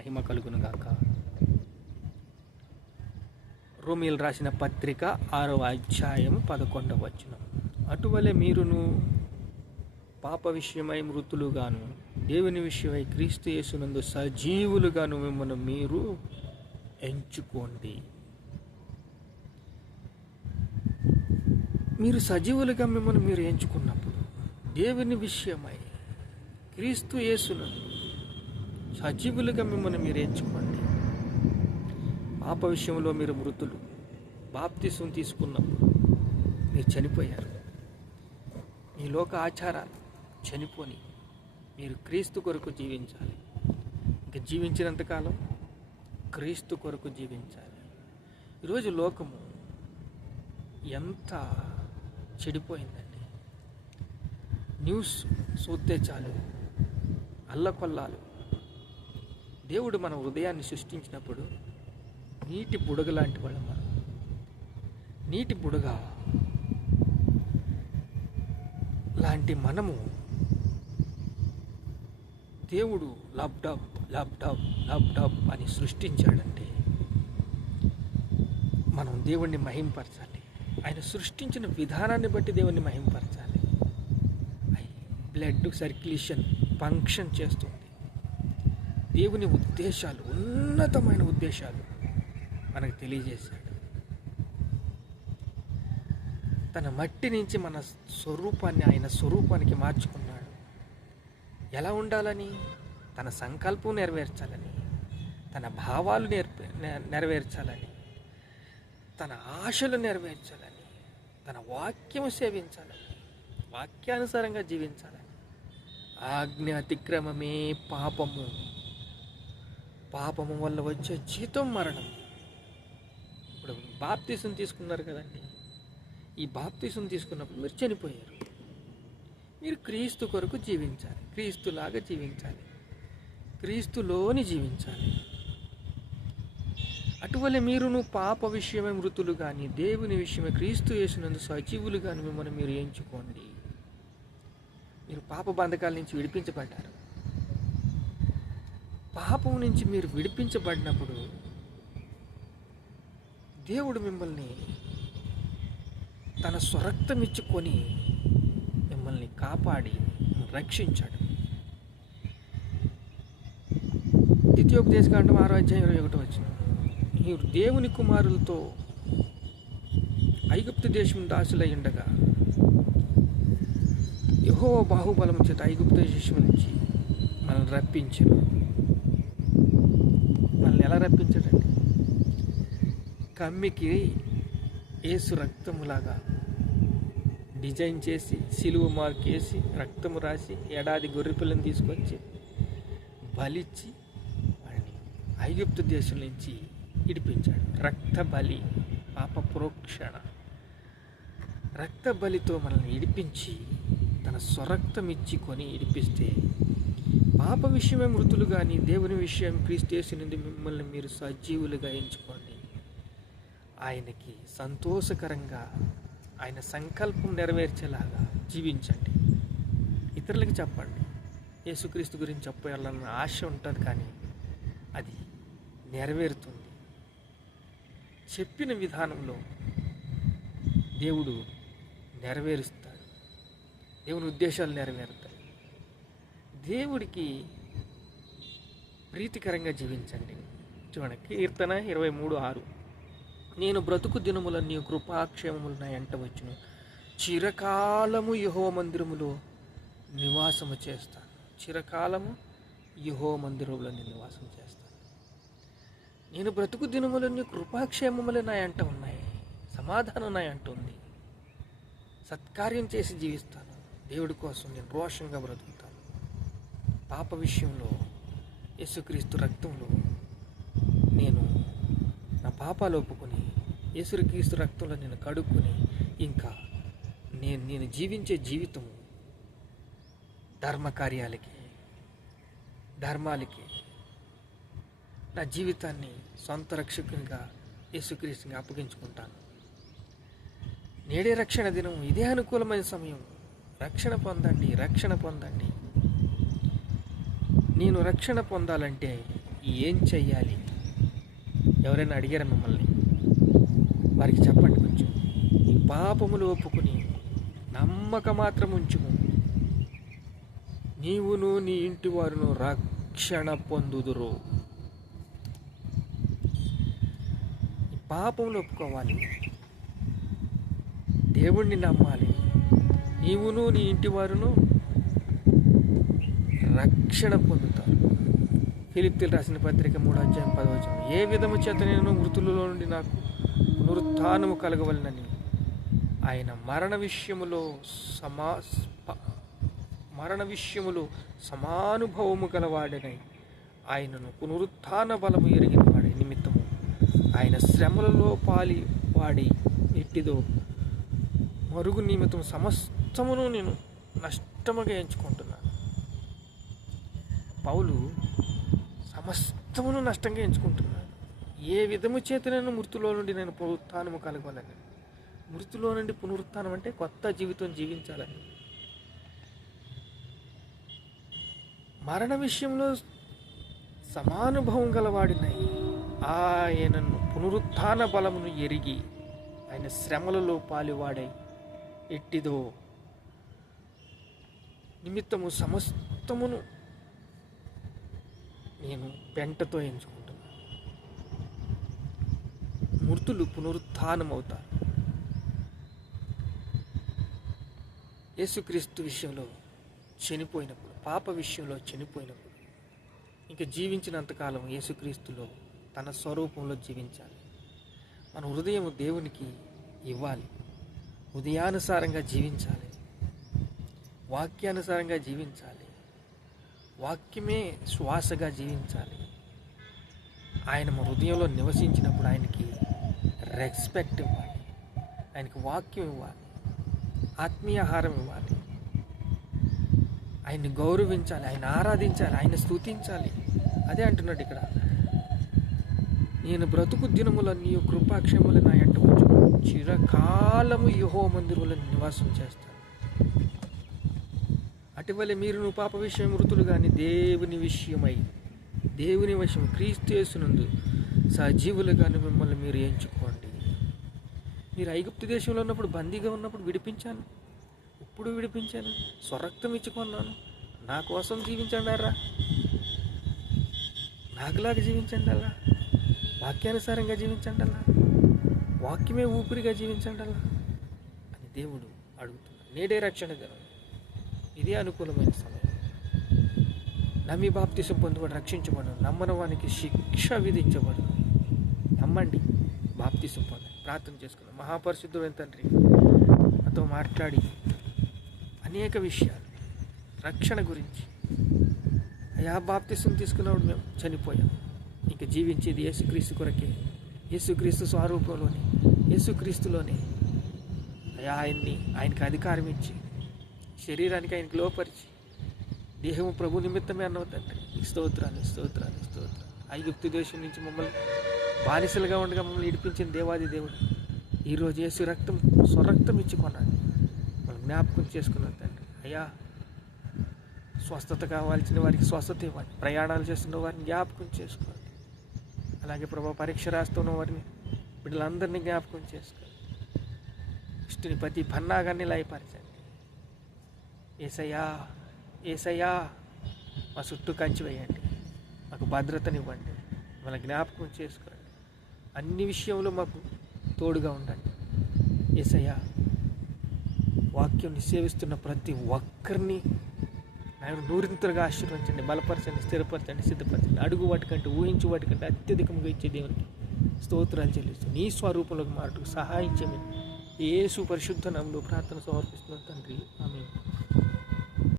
మహిమ కలుగునుగాక. రోమిల్ రాసిన పత్రిక ఆరవ అధ్యాయం పదకొండవ వచనం. అటువలే మీరును పాప విషయమై మృతులుగాను దేవుని విషయమై క్రీస్తు యేసునందు సజీవులుగాను మిమ్మల్ని మీరు ఎంచుకోండి. మీరు సజీవులుగా మిమ్మల్ని మీరు ఎంచుకున్నప్పుడు దేవుని విషయమై క్రీస్తు యేసునందు సజీవులుగా మిమ్మల్ని మీరు ఎంచుకోండి. పాప విషయంలో మీరు మృతులు. బాప్తిసం తీసుకున్నప్పుడు మీరు చనిపోయారు. మీ లోక ఆచారాలు చనిపోని మీరు క్రీస్తు కొరకు జీవించాలి. ఇంకా జీవించినంతకాలం క్రీస్తు కొరకు జీవించాలి. ఈరోజు లోకము ఎంత చెడిపోయిందండి. న్యూస్ చూస్తే చాలు అల్లకొల్లాలు దేవుడు మన హృదయాన్ని సృష్టించినప్పుడు నీటి బుడగ లాంటి వాళ్ళం మనం. నీటి బుడగ లాంటి మనము దేవుడు లాప్టాప్ లాప్టాప్ లాప్టాప్ అని సృష్టించాడంటే మనం దేవుణ్ణి మహింపరచాలి. ఆయన సృష్టించిన విధానాన్ని బట్టి దేవుణ్ణి మహింపరచాలి. బ్లడ్ సర్క్యులేషన్ ఫంక్షన్ చేస్తుంది దేవుని ఉద్దేశాలు ఉన్నతమైన ఉద్దేశాలు మనకు తెలియజేశాడు. తన మట్టి నుంచి మన స్వరూపాన్ని ఆయన స్వరూపానికి మార్చుకున్నాడు. ఎలా ఉండాలని? తన సంకల్పం నెరవేర్చాలని తన భావాలు నేర్పే నెరవేర్చాలని తన ఆశలు నెరవేర్చాలని తన వాక్యం సేవించాలని వాక్యానుసారంగా జీవించాలని. ఆజ్ఞ అతిక్రమమే పాపము. పాపము వల్ల వచ్చే జీతం మరణం. ఇప్పుడు బాప్తీసం తీసుకున్నారు కదండి. ఈ బాప్తీసం తీసుకున్నప్పుడు మీరు చనిపోయారు. మీరు క్రీస్తు కొరకు జీవించాలి. క్రీస్తులాగా జీవించాలి. క్రీస్తులోని జీవించాలి. అటువలే మీరును పాప విషయమే మృతులు కానీ దేవుని విషయమే క్రీస్తు చేసినందు సజీవులు కానీ మిమ్మల్ని మీరు ఎంచుకోండి. మీరు పాప బంధకాల నుంచి విడిపించబడ్డారు. పాపం నుంచి మీరు విడిపించబడినప్పుడు దేవుడు మిమ్మల్ని తన స్వరక్తం ఇచ్చుకొని మిమ్మల్ని కాపాడి రక్షించాడు. ద్వితీయోపదేశకాండం ఆరో అధ్యాయం ఇరవై ఒకటి వచ్చిన మీరు దేవుని కుమారులతో ఐగుప్తు దేశం దాసులై ఉండగా యహో బాహుబలం చేత ఐగుప్తు దేశం నుంచి మనల్ని రప్పించారు. మనల్ని ఎలా రప్పించాడండి? కమ్మికి ఏసు రక్తములాగా డిజైన్ చేసి సిలువ మార్క్ వేసి రక్తము రాసి ఏడాది గొర్రెపిల్లని తీసుకొచ్చి బలిచ్చి వాడిని ఐగుప్తు దేశం నుంచి ఇడిపించాడు. రక్త బలి పాప ప్రోక్షణ. రక్త బలితో మనల్ని ఇడిపించి తన స్వరక్తం ఇచ్చి కొని ఇడిపిస్తే పాప విషయమే మృతులు కానీ దేవుని విషయం క్రీస్తేసు మిమ్మల్ని మీరు సజీవులుగా ఎంచుకోండి. ఆయనకి సంతోషకరంగా ఆయన సంకల్పం నెరవేర్చేలాగా జీవించండి. ఇతరులకి చెప్పండి. యేసుక్రీస్తు గురించి చెప్పాలన్న ఆశ ఉంటుంది కానీ అది నెరవేరుతుంది. చెప్పిన విధానంలో దేవుడు నెరవేరుస్తాడు. దేవుని ఉద్దేశాలు నెరవేరుతాయి. దేవుడికి ప్రీతికరంగా జీవించండి. చూడండి కీర్తన ఇరవై మూడు ఆరు. నేను బ్రతుకు దినములన్నీ కృపాక్షేమములు ఎంట వచ్చును. చిరకాలము యహో మందిరములో నివాసము చేస్తాను. చిరకాలము యహో మందిరములో నేను నివాసం చేస్తాను. నేను బ్రతుకు దినములన్నీ కృపాక్షేమములు నా ఎంట ఉన్నాయి. సమాధానం నా ఎంట ఉంది. సత్కార్యం చేసి జీవిస్తాను. దేవుడి కోసం నేను రోషంగా బ్రతుకుతాను. పాప విషయంలో యేసుక్రీస్తు రక్తంలో నేను నా పాపాలు ఒప్పుకొని యేసుక్రీస్తు రక్తంలో నేను కడుక్కొని ఇంకా నేను నేను జీవించే జీవితం ధర్మకార్యాలకి ధర్మాలకి నా జీవితాన్ని సొంత రక్షకునిగా యేసుక్రీస్తుని అప్పగించుకుంటాను నేడే రక్షణ దినం ఇదే అనుకూలమైన సమయం. రక్షణ పొందండి రక్షణ పొందండి. నేను రక్షణ పొందాలంటే ఏం చెయ్యాలి? ఎవరైనా అడిగారా మిమ్మల్ని? వారికి చెప్పండి కొంచెం. ఈ పాపములు ఒప్పుకుని నమ్మక మాత్రం ఉంచుము. నీవును నీ ఇంటి వారును రక్షణ పొందుదురు. పాపములు ఒప్పుకోవాలి. దేవుణ్ణి నమ్మాలి. నీవును నీ ఇంటి వారును రక్షణ పొందుతారు. ఫిలిప్తిల్ రాసిన పత్రిక మూడు అధ్యాయం పదవచనం ఏ విధము చేత నేను మృతులలో నుండి నాకు పునరుత్నము కలగవలనని? ఆయన మరణ విషయములో సమా మరణ విషయములో సమానుభవము గలవాడనై ఆయనను పునరుత్న బలము ఎరిగిన వాడి నిమిత్తము. ఆయన శ్రమలలో పాలి వాడి ఎట్టిదో మరుగు నిమిత్తం సమస్తమును నేను నష్టముగా ఎంచుకుంటున్నాను. పౌలు సమస్తమును నష్టంగా ఎంచుకుంటున్నాడు. ఏ విధము చేతనైనా నేను మృతిలో నుండి నేను పునరుత్నము కలగాలని మృతిలో నుండి పునరుత్నం అంటే కొత్త జీవితం జీవించాలని. మరణ విషయంలో సమానుభవం గలవాడినై. ఆయనను పునరుత్న బలమును ఎరిగి ఆయన శ్రమలలో పాలివాడై ఎట్టిదో నిమిత్తము సమస్తమును నేను పెంటతో ఎంచుకుంటున్నాను మృతులు పునరుత్థానమవుతారు. యేసుక్రీస్తు విషయంలో చనిపోయినప్పుడు పాప విషయంలో చనిపోయినప్పుడు ఇంకా జీవించినంతకాలం యేసుక్రీస్తులో తన స్వరూపంలో జీవించాలి. మన హృదయం దేవునికి ఇవ్వాలి. హృదయానుసారంగా జీవించాలి. వాక్యానుసారంగా జీవించాలి. వాక్యమే శ్వాసగా జీవించాలి. ఆయన మన హృదయంలో నివసించినప్పుడు ఆయనకి రెస్పెక్ట్ ఇవ్వాలి. ఆయనకి వాక్యం ఇవ్వాలి. ఆత్మీయాహారం ఇవ్వాలి. ఆయన్ని గౌరవించాలి. ఆయన ఆరాధించాలి. ఆయన స్తుతించాలి. అదే అంటున్నాడు ఇక్కడ. నేను బ్రతుకు దినముల నీ కృపాక్షములు నా ఎంట వచ్చు చిరకాలము యుహో మందిరంలో నివాసం చేస్తాను. అటువలే మీరు పాప విషయం మృతులు కానీ దేవుని విషయమై దేవుని విషయం క్రీస్తు యేసునందు కానీ మిమ్మల్ని మీరు ఎంచుకోండి. మీరు ఐగుప్తు దేశంలో ఉన్నప్పుడు బందీగా ఉన్నప్పుడు విడిపించాను. ఇప్పుడు విడిపించాను. స్వరక్తం ఇచ్చుకున్నాను. నా కోసం జీవించండి అరా నాకులాగా జీవించండి అలా వాక్యానుసారంగా జీవించండి అలా వాక్యమే ఊపిరిగా జీవించండి అలా అని దేవుడు అడుగుతున్నాడు. నేడే రక్షణ ఇదే అనుకూలమైన సమయం. నమ్మి బాప్తిసం పొందుబడి రక్షించబడు నమ్మని వానికి శిక్ష విధించబడు నమ్మండి బాప్తిసం పొందండి. ప్రార్థన చేసుకున్నాం మహాపరిశుద్ధమైన తండ్రి నాతో మాట్లాడి అనేక విషయాలు రక్షణ గురించి. అయా బాప్తిసం తీసుకున్నప్పుడు మేము చనిపోయాం. ఇంకా జీవించేది యేసుక్రీస్తు కొరకే. యేసుక్రీస్తు స్వరూపంలోనే యేసుక్రీస్తులోనే. అయా ఆయన్ని ఆయనకి అధికారం ఇచ్చి శరీరానికి ఆయన లోపరిచి. దేహము ప్రభు నిమిత్తమే అన్నవుతండి నీకు స్తోత్రాలు స్తోత్రాలు స్తోత్రాలు. ఐగుప్తు దేశం నుంచి మమ్మల్ని బానిసలుగా ఉండగా మమ్మల్ని ఇడిపించిన దేవాది దేవుడు. ఈరోజు యేసు రక్తం స్వరక్తం ఇచ్చి కొన్నాడు. మనం జ్ఞాపకం చేసుకున్నాం తండ్రి. అయ్యా స్వస్థత కావాల్సిన వారికి స్వస్థత ఇవ్వండి ప్రయాణాలు చేస్తున్న వారిని జ్ఞాపకం చేసుకోండి. అలాగే ప్రభా పరీక్ష రాస్తున్న వారిని వీళ్ళందరినీ జ్ఞాపకం చేసుకోండి. ఇష్టని ప్రతి పన్నాగాన్ని లయపరచండి. ఏసయ్యా ఏసయ్యా మా చుట్టూ కంచి వేయండి. మాకు భద్రతనివ్వండి. మన జ్ఞాపకం చేసుకోండి. అన్ని విషయంలో మాకు తోడుగా ఉండండి. ఏసయ్యా వాక్యం సేవిస్తున్న ప్రతి ఒక్కరిని ఆయన నూరింతలుగా ఆశీర్వదించండి. బలపరచండి స్థిరపరచండి సిద్ధపరచండి. అడుగు వాటికంటే ఊహించు వాటికంటే అత్యధికంగా ఇచ్చే దేవునికి స్తోత్రాలు చెల్లిస్తూ నీ స్వరూపంలోకి మారుటకు సహాయం చేయమని యేసు పరిశుద్ధ నామంలో ప్రార్థన సమర్పిస్తున్నాను తండ్రి.